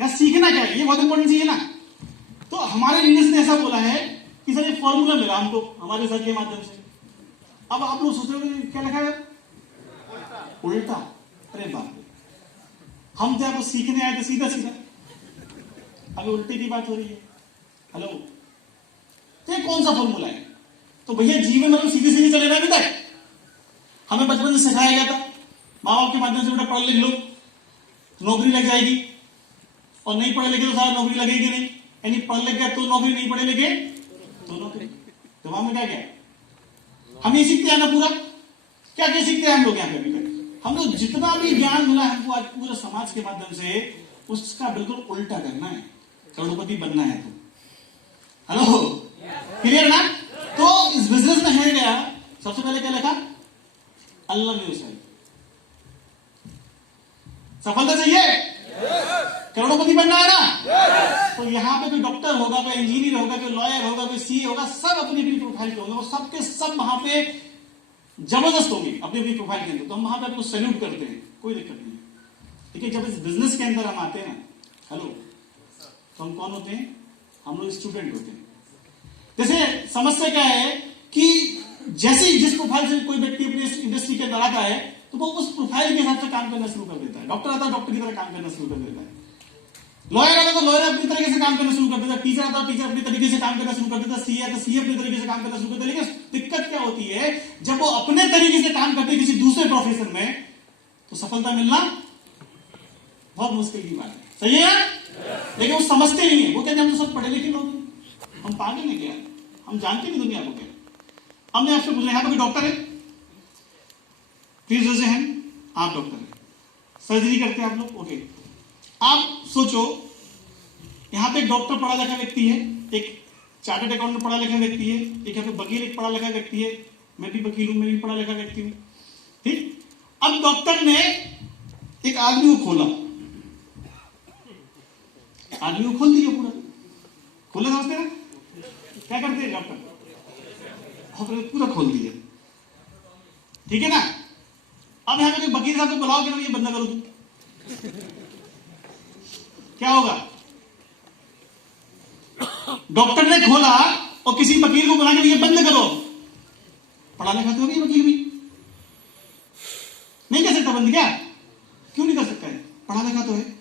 या सीखना क्या है, ये बहुत इंपॉर्टेंट चीज है ना। तो हमारे लीडर्स ने ऐसा बोला है कि सर एक फॉर्मूला मिला हमको हमारे सर के माध्यम से। अब आप लोग सोच रहे हो क्या लिखा है, उल्टा। अरे बाप रे, हम तो आपको सीखने आए थे सीधा सीधा, अभी उल्टे की बात हो रही है। हेलो, तो ये कौन सा फॉर्मूला है? तो भैया जीवन में सीधे सीधे चले ना। अभी तक हमें बचपन से सिखाया गया था माँ बाप के माध्यम से, बेटा पढ़ लिख लो नौकरी लग जाएगी, और नहीं पढ़े लिखे तो सारा नौकरी लगेगी नहीं। यानी पढ़ लिख गया तो नौकरी, नहीं पढ़े लिखे तो नौकरी। दिमाग में क्या क्या हम ये सीखते हैं ना पूरा, क्या क्या सीखते हैं हम लोग यहाँ पे। अभी तक हम लोग जितना भी ज्ञान मिला हमको आज पूरे समाज के माध्यम से, उसका बिल्कुल उल्टा करना है, करोड़पति बनना है। तो हेलो, क्लियर ना? तो इस बिजनेस में है गया, सबसे पहले क्या लिखा, अल्लाह व्यवसाय। सफलता चाहिए, करोड़पति बनना है ना। तो यहाँ पे कोई डॉक्टर होगा, कोई इंजीनियर होगा, कोई लॉयर होगा, कोई सीए होगा, सब अपनी अपनी प्रोफाइल के होंगे, और सबके सब वहां पे जबरदस्त होंगे अपनी अपनी प्रोफाइल के अंदर। तो हम वहां पे आपको सैल्यूट करते हैं, कोई दिक्कत नहीं। देखिए जब इस बिजनेस के अंदर हम आते हैं ना, हेलो, तो हम कौन होते हैं? हम लोग स्टूडेंट होते हैं। जैसे समस्या क्या है कि जैसे जिस प्रोफाइल से कोई व्यक्ति अपनी इंडस्ट्री के अंदर आता है, तो वो उस प्रोफाइल के हिसाब से काम करना शुरू कर देता है। डॉक्टर आता है, डॉक्टर की तरह काम करना शुरू कर देता है। लॉयर आता है, तो लॉयर अपनी तरीके से काम करना शुरू कर देता है। टीचर आता है, टीचर अपनी तरीके से काम करना शुरू कर देता है। सीए आता है, सीए अपनी तरीके से काम करना शुरू कर देता है। लेकिन दिक्कत क्या होती है, जब वो अपने तरीके से काम करते हैं किसी दूसरे प्रोफेशन में, तो सफलता मिलना बहुत मुश्किल की बात है। सही है? लेकिन वो समझते नहीं है। वो कहते हैं हम तो सब पढ़े लिखे लोग हैं, हम पागल नहीं, क्या हम जानते नहीं दुनिया को क्या। हमने आपसे पूछा यहाँ पर डॉक्टर है, प्लीज रेज़ योर हैंड। आप डॉक्टर है, सर्जरी करते हैं आप लोग, ओके। आप सोचो यहां पे एक डॉक्टर पढ़ा लिखा व्यक्ति है, एक चार्टर्ड अकाउंटेंट पढ़ा लिखा व्यक्ति है, एक यहाँ पे वकील एक पढ़ा लिखा व्यक्ति है। मैं भी वकील हूं, मैं भी पढ़ा लिखा व्यक्ति हूं, ठीक। अब डॉक्टर ने एक आदमी को खोला, आदमी को खोल दिया, पूरा खोले, समझते ना क्या करते हैं डॉक्टर, पूरा खोल दिया, ठीक है ना। अब यहां पे वकील साहब को बुलाओ कि ये बंदा करो तुम, क्या होगा? डॉक्टर ने खोला और किसी वकील को बुला के ये बंद करो, पढ़ा लिखा तो होगी वकील भी, नहीं कर सकता बंद, क्या क्यों नहीं कर सकता है? पढ़ा लिखा तो है।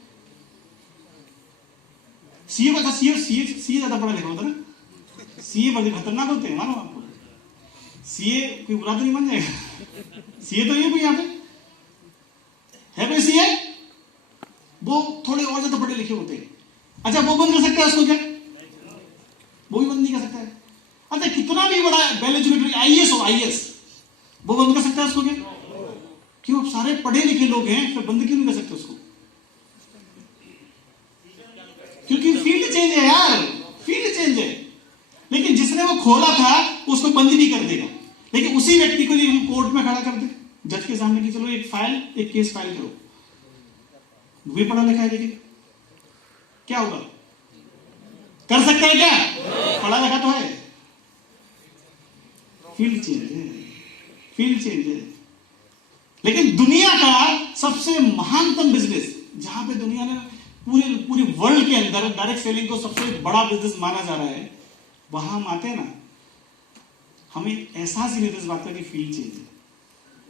सीए का सीए ज्यादा पढ़ा लिखा होता ना, सीए बड़े खतरनाक होते हैं, मानो आपको। सीए कोई बुरा तो नहीं बन जाएगा, सीए तो ये कोई यहाँ पे है कोई सीए, वो थोड़े और ज्यादा पढ़े लिखे होते हैं। अच्छा, वो बंद कर सकता है उसको क्या? वो भी बंद नहीं कर सकता है। अच्छा, कितना भी बड़ा वेल एजुकेटेड आईएएस हो, आईएएस, वो बंद कर सकता है उसको क्या? क्यों? सारे पढ़े लिखे लोग हैं, फिर बंद क्यों नहीं कर सकते उसको? क्योंकि फील्ड चेंज है यार, फील्ड चेंज है। लेकिन जिसने वो खोला था उसको बंद नहीं कर देगा, लेकिन उसी व्यक्ति को हम कोर्ट में खड़ा कर दे, जज के सामने, कि चलो एक केस फाइल करो, वो भी पढ़ा लिखा है, लेकिन क्या होगा? कर सकता है क्या? पढ़ा लिखा तो है। फील्ड चेंज है, फील्ड चेंज है। लेकिन दुनिया का सबसे महानतम बिजनेस, जहां पे दुनिया ने पूरे वर्ल्ड के अंदर डायरेक्ट सेलिंग को सबसे बड़ा बिजनेस माना जा रहा है, वहां हम आते हैं ना, हमें एहसास ही नहीं होता इस बात का कि फील्ड चेंज है।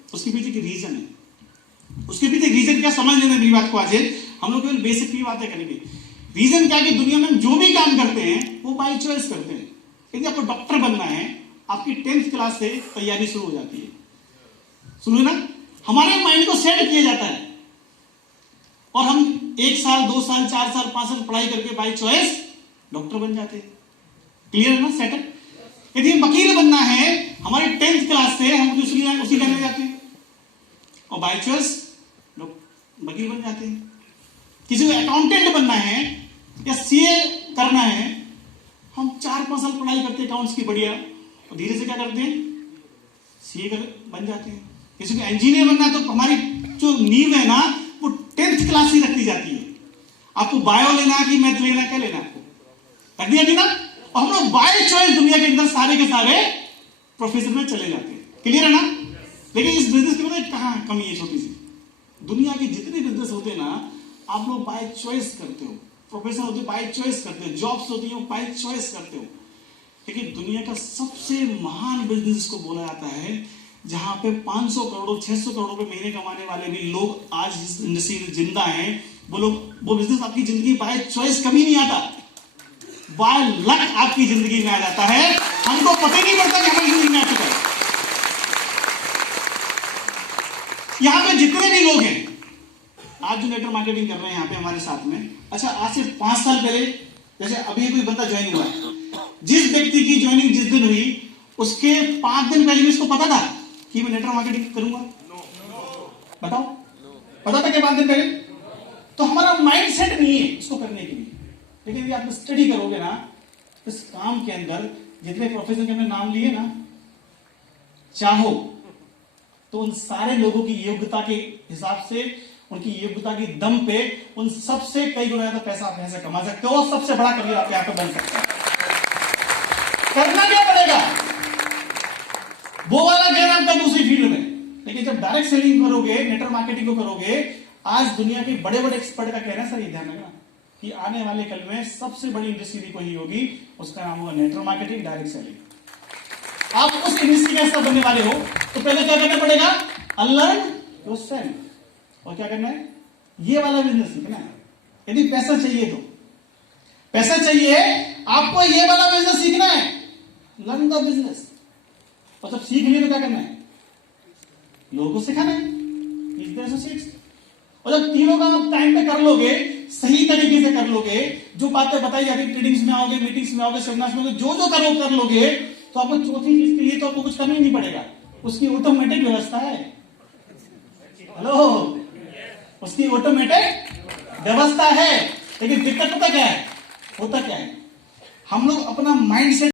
उसके पीछे की रीजन है, उसके पीछे रीजन क्या समझ लेना मेरी बात को। आज हम लोग केवल बेसिक की बातें करेंगे। रीजन क्या कि दुनिया में जो भी काम करते हैं वो बाय चॉइस करते हैं। यदि आपको डॉक्टर बनना है, आपकी 10th क्लास से तैयारी शुरू हो जाती है, सुनो ना, हमारे माइंड को सेट किया जाता है, और हम 1 साल 2 साल 4 साल 5 साल पढ़ाई करके बाय चॉइस डॉक्टर बन जाते हैं। क्लियर है ना सेटअप? यदि वकील बनना है, हमारी 10th क्लास से हम उसी लाइन में जाते हैं, और बाय चॉइस वकील बन जाते हैं। किसी को अकाउंटेंट बनना है या सीए करना है, हम 4-5 साल पढ़ाई करते हैं अकाउंट्स की बढ़िया, और धीरे से क्या करते हैं, सीए बन जाते हैं। किसी को इंजीनियर बनना है, तो हमारी जो नींव है ना, वो 10th क्लास से रखी जाती है। आपको बायो लेना है कि मैथ लेना, क्या लेना है आपको, रख दिया कि ना। और हम लोग बाय चॉइस दुनिया के अंदर सारे के सारे प्रोफेशन में चले जाते हैं। क्लियर है ना? लेकिन इस बिजनेस की कहाँ कमी है? छोटी सी, दुनिया के जितने बिजनेस होते हैं ना, आप लोग बाय चॉइस करते हो, प्रोफेशन होती है बाय चॉइस करते हो, जॉब्स होती है बाय चॉइस करते हो। लेकिन दुनिया का सबसे महान बिजनेस इसको बोला जाता है, जहां पे 500 करोड़ 600 करोड़ रुपए महीने कमाने वाले भी लोग आज इस इंडस्ट्री में जिंदा हैं, वो बिजनेस आपकी जिंदगी बाय चॉइस कभी नहीं आता, बाय लक आपकी जिंदगी में आ जाता है। हमको पता ही नहीं पड़ता कि हमारी जिंदगी में आ चुका है। यहां पे जितने भी लोग हैं आज जो नेटवर्क मार्केटिंग कर रहे हैं यहां पे हमारे साथ में, अच्छा आज से 5 साल पहले जैसे अभी कोई बंदा ज्वाइन हुआ है, जिस व्यक्ति की ज्वाइनिंग जिस दिन हुई उसके 5 दिन पहले भी उसको पता था कि मैं नेटवर्क मार्केटिंग करूंगा? बताओ, पता था क्या 5 दिन पहले? तो हमारा माइंड सेट नहीं है इसको करने के लिए। लेकिन यदि आप स्टडी करोगे ना, इस काम के अंदर जितने प्रोफेशन के हमने नाम लिए ना, चाहो तो उन सारे लोगों की योग्यता के हिसाब से, उनकी योग्यता की दम पे उन सबसे कई गुना ज्यादा पैसा आप ऐसे कमा सकते हो, सबसे बड़ा करियर आप यहाँ पे बन सकते हैं। करना क्या पड़ेगा? वो वाला गेम आपका दूसरी फील्ड में। लेकिन जब डायरेक्ट सेलिंग करोगे, नेटवर्क मार्केटिंग को करोगे, आज दुनिया के बड़े बड़े एक्सपर्ट का कहना है, सर ये ध्यान रखना कि आने वाले कल में सबसे बड़ी इंडस्ट्री कोई होगी, उसका नाम होगा नेटवर्क मार्केटिंग, डायरेक्ट सेलिंग। आप उस इंडस्ट्री का हिस्सा बनने वाले हो तो पहले क्या करना पड़ेगा? Unlearn yourself. और क्या करना है? ये वाला बिजनेस सीखना है। यदि पैसा चाहिए तो पैसा चाहिए, आपको ये वाला बिजनेस सीखना है, लर्न द बिजनेस। और जब सीख लिए तो क्या करना है? लोगों को सिखाना है, एसोसिएट्स। और जब तीनों काम आप टाइम पे कर लोगे, सही तरीके से कर लोगे, जो बातें बताई जाती है ट्रेडिंग्स में आओगे, मीटिंग्स में आओगे, सेमिनार्स में आओगे, जो जो करो कर लोगे, तो आपको चौथी चीज के लिए तो आपको कुछ करना ही नहीं पड़ेगा, उसकी ऑटोमेटिक व्यवस्था है। हेलो, उसकी ऑटोमेटिक व्यवस्था है। लेकिन दिक्कत पता क्या है? होता क्या है? हम लोग अपना माइंड सेट